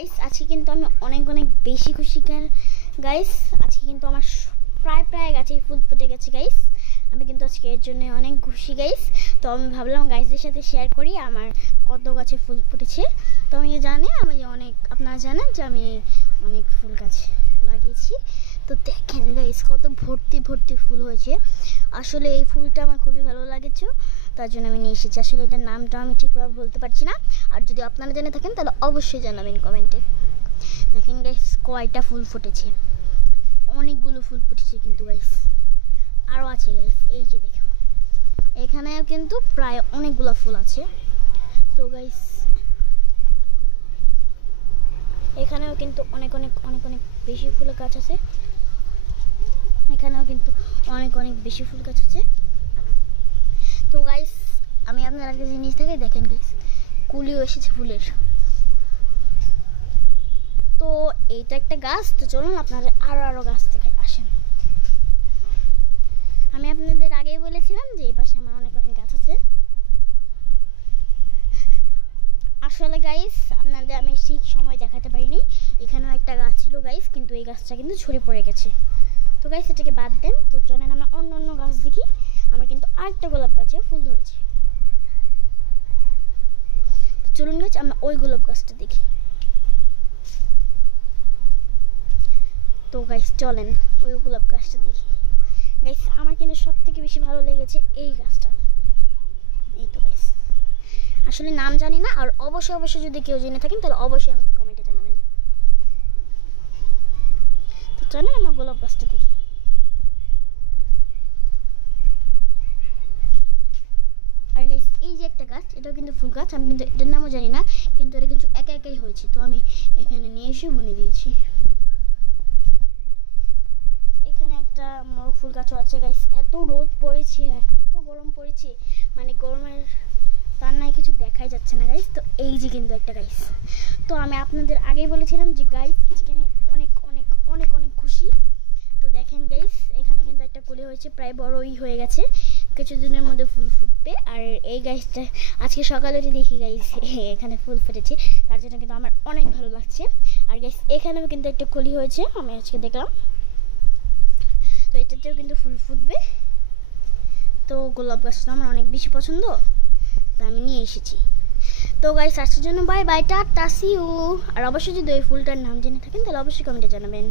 Guys আজকে কিন্তু আমি অনেক অনেক বেশি খুশি গাইস। আজকে কিন্তু আমার প্রায় গাছেই ফুল ফুটে গেছে গাইস। আমি কিন্তু আজকে এর জন্য অনেক খুশি গাইস। তো আমি ভাবলাম গাইসদের সাথে শেয়ার করি আমার কত গাছে ফুল ফুটেছে। তো আমি জানি আপনারা জানেন যে আমি অনেক ফুল গাছ লাগিয়েছি। তো দেখেন গাইস কত ভর্তি ভর্তি ফুল হয়েছে। আসলে এই ফুলটা আমার খুবই ভালো লাগেছে, তার জন্য আমি নিয়ে এসেছি। আসলে এটার নামটা আমি ঠিকভাবে বলতে পারছি না, আর যদি আপনারা জেনে থাকেন তাহলে অবশ্যই জানাবেন কমেন্টে। দেখেন গাইস কয়টা ফুল ফুটেছে, অনেকগুলো ফুল ফুটেছে কিন্তু গাইস, আরও আছে গাইস। এই যে দেখো এখানেও কিন্তু প্রায় অনেকগুলো ফুল আছে। তো গাইস এখানেও কিন্তু অনেক অনেক অনেক অনেক বেশি ফুলের গাছ আছে। এখানেও কিন্তু অনেক অনেক বেশি ফুল গাছ আছে। তো গাইস আমি আপনার একটা জিনিস থেকে দেখেন গাইস, কুলিও এসেছে ফুলের। তো এইটা একটা গাছ। তো চলুন আপনারা আরো গাছ দেখে আসেন। আমি আপনাদের আগেই বলেছিলাম যে এই পাশে আমার অনেক অনেক গাছ আছে। আসলে গাইস আপনাদের আমি ঠিক সময় দেখাতে পারিনি। এখানেও একটা গাছ ছিল গাইস, কিন্তু এই গাছটা কিন্তু ঝরে পড়ে গেছে। তো গাইস এটাকে বাদ দেন। তো চলেন আমরা অন্য অন্য গাছ দেখি। আমার কিন্তু আরেকটা গোলাপ গাছে ফুল ধরেছে। তো চলুন গাইস আমরা ওই গোলাপ গাছটা দেখি। তো গাইস চলেন ওই গোলাপ গাছটা দেখি। গাইস আমার কিন্তু সব থেকে বেশি ভালো লেগেছে এই গাছটা। এই তো গাইস আসলে নাম জানি না, আর অবশ্যই যদি কেউ জেনে থাকেন তাহলে অবশ্যই আমাকে কমেন্টে জানাবেন। তো চলেন আমরা গোলাপ গাছটা দেখি। আর গাইস এই যে একটা গাছ, এটাও কিন্তু ফুল গাছ। আমি কিন্তু এটার নামও জানি না, কিন্তু এটা কিন্তু একাই হয়েছে। তো আমি এখানে নিয়ে এসে বুনে দিয়েছি। এখানে একটা মোরগ ফুল গাছও আছে গাইস। এত রোদ পড়েছে আর এত গরম পড়েছে, মানে গরমের তার নাই কিছু দেখাই যাচ্ছে না গাইস। তো এই যে কিন্তু একটা গাইস। তো আমি আপনাদের আগেই বলেছিলাম যে গাইস আজকে আমি অনেক অনেক অনেক অনেক খুশি। তো দেখেন গাইস এখানে কিন্তু একটা কুলি হয়েছে, প্রায় বড়ই হয়ে গেছে, কিছুদিনের মধ্যে ফুল ফুটবে। আর এই গাছটা আজকে সকালে উঠে দেখি গাইস এখানে ফুল ফুটেছে, তার জন্য কিন্তু আমার অনেক ভালো লাগছে। আর গাইস এখানেও কিন্তু একটা কলি হয়েছে, আমি আজকে দেখলাম। তো এটাতেও কিন্তু ফুল ফুটবে। তো গোলাপ গাছটা আমার অনেক বেশি পছন্দ, তো আমি নিয়ে এসেছি। তো গাইস আসার জন্য bye bye, tata, see you. আর অবশ্যই যদি ওই ফুলটার নাম জেনে থাকেন তাহলে অবশ্যই কমেন্টে জানাবেন।